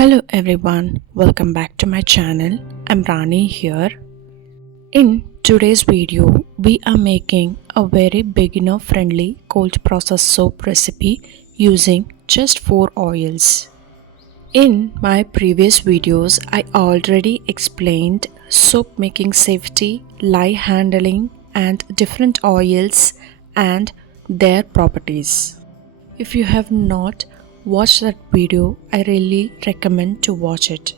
Hello everyone, welcome back to my channel. I'm Rani here. In today's video, we are making a very beginner friendly cold process soap recipe using just 4 oils. In my previous videos, I already explained soap making safety, lye handling, and different oils and their properties. If you have not watched that video, I really recommend to watch it.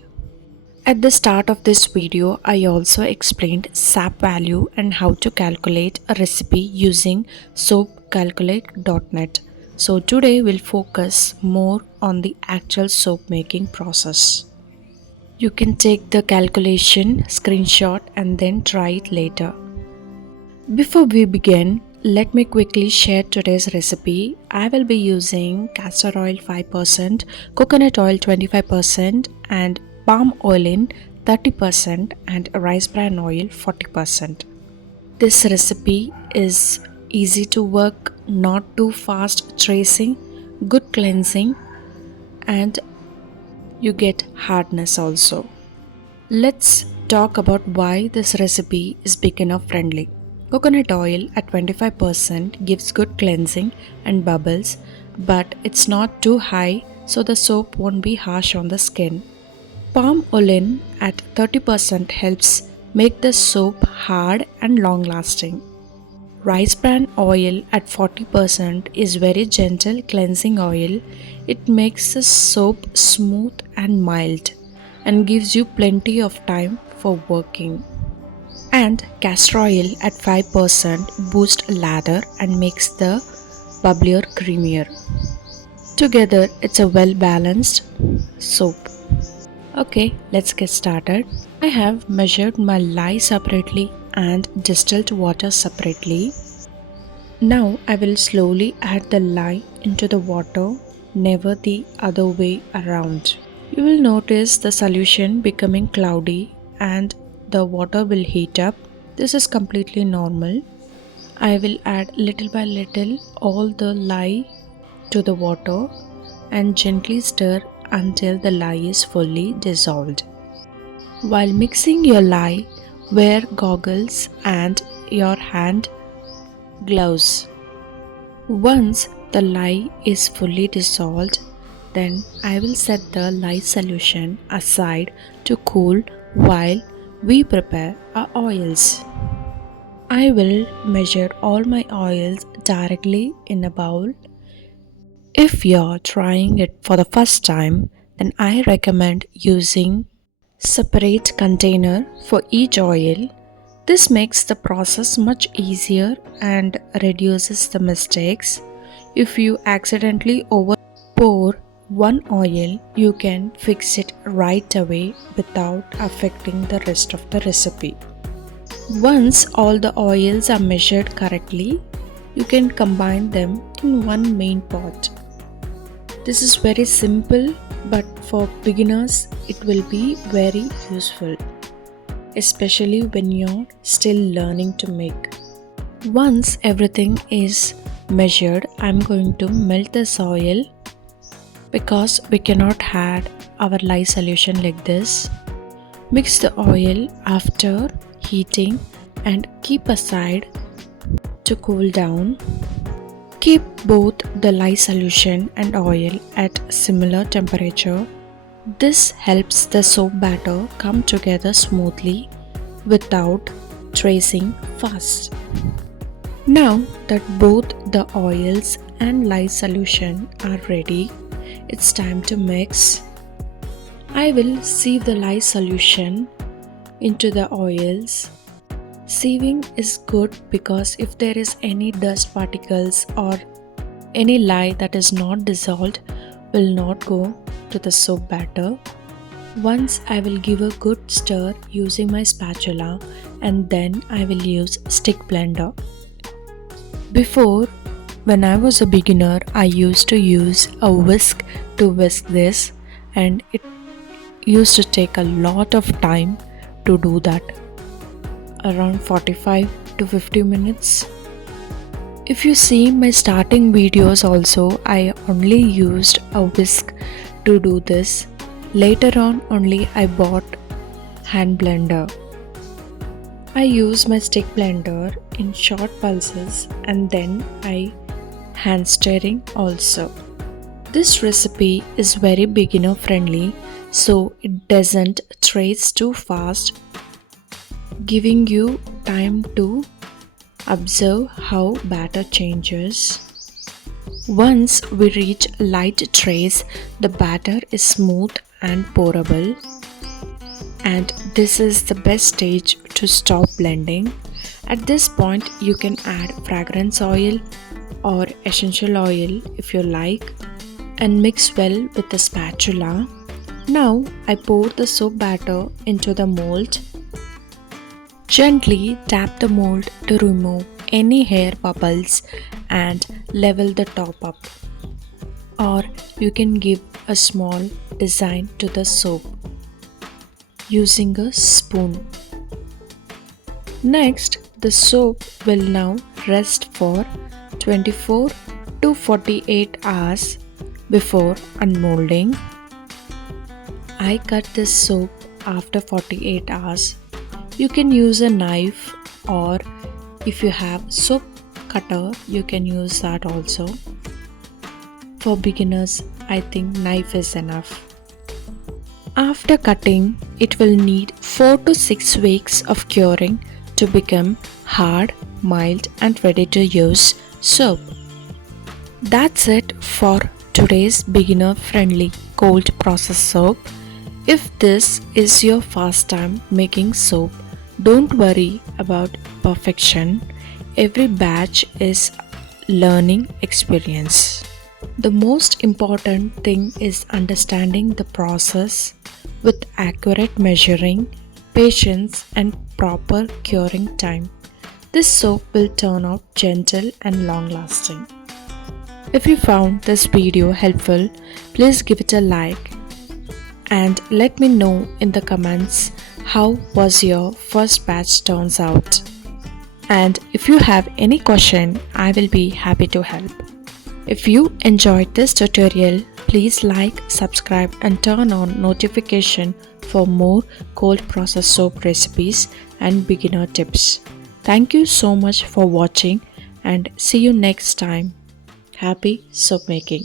At the start of this video, I also explained SAP value and how to calculate a recipe using soapcalculate.net. So today we'll focus more on the actual soap making process. You can take the calculation screenshot and then try it later. Before we begin, let me quickly share today's recipe. I will be using castor oil 5%, coconut oil 25%, and palm oil in 30% and rice bran oil 40%. This recipe is easy to work, not too fast tracing, good cleansing, and you get hardness also. Let's talk about why this recipe is beginner friendly. Coconut oil at 25% gives good cleansing and bubbles, but it's not too high so the soap won't be harsh on the skin. Palm oil at 30% helps make the soap hard and long lasting. Rice bran oil at 40% is very gentle cleansing oil. It makes the soap smooth and mild and gives you plenty of time for working. And castor oil at 5% boosts lather and makes the bubblier creamier. Together it's a well balanced soap. Okay, let's get started. I have measured my lye separately and distilled water separately. Now I will slowly add the lye into the water, never the other way around. You will notice the solution becoming cloudy and the water will heat up. This is completely normal. I will add little by little all the lye to the water and gently stir until the lye is fully dissolved. While mixing your lye, wear goggles and your hand gloves. Once the lye is fully dissolved, then I will set the lye solution aside to cool while we prepare our oils. I will measure all my oils directly in a bowl. If you're trying it for the first time, then I recommend using separate container for each oil. This makes the process much easier and reduces the mistakes. If you accidentally over pour one oil, you can fix it right away without affecting the rest of the recipe. Once all the oils are measured correctly, you can combine them in one main pot. This is very simple, but for beginners it will be very useful, especially when you're still learning to make. Once everything is measured, I'm going to melt this oil because we cannot add our lye solution like this. Mix the oil after heating and keep aside to cool down. Keep both the lye solution and oil at similar temperature. This helps the soap batter come together smoothly without tracing fast. Now that both the oils and lye solution are ready, it's time to mix. I will sieve the lye solution into the oils. Sieving is good because if there is any dust particles or any lye that is not dissolved will not go to the soap batter. Once I will give a good stir using my spatula and then I will use stick blender. Before, when I was a beginner, I used to use a whisk to whisk this and it used to take a lot of time to do that, around 45 to 50 minutes. If you see my starting videos also, I only used a whisk to do this Later on only I bought hand blender. I use my stick blender in short pulses and then I hand stirring also. This recipe is very beginner friendly so it doesn't trace too fast, giving you time to observe how batter changes. Once we reach light trace, the batter is smooth and pourable, and this is the best stage to stop blending. At this point, you can add fragrance oil or essential oil if you like and mix well with the spatula. Now I pour the soap batter into the mold. Gently tap the mold to remove any hair bubbles and level the top up. Or you can give a small design to the soap using a spoon. Next, the soap will now rest for 24 to 48 hours before unmolding. I cut this soap after 48 hours. You can use a knife, or if you have soap cutter you can use that also. For beginners, I think knife is enough. After cutting, it will need 4 to 6 weeks of curing to become hard, mild and ready to use soap. That's it for today's beginner friendly cold process soap. If this is your first time making soap, don't worry about perfection. Every batch is learning experience. The most important thing is understanding the process with accurate measuring, patience and proper curing time. This soap will turn out gentle and long lasting. If you found this video helpful, please give it a like and let me know in the comments how was your first batch turns out. And if you have any question, I will be happy to help. If you enjoyed this tutorial, please like, subscribe and turn on notification for more cold process soap recipes and beginner tips. Thank you so much for watching and see you next time. Happy soap making!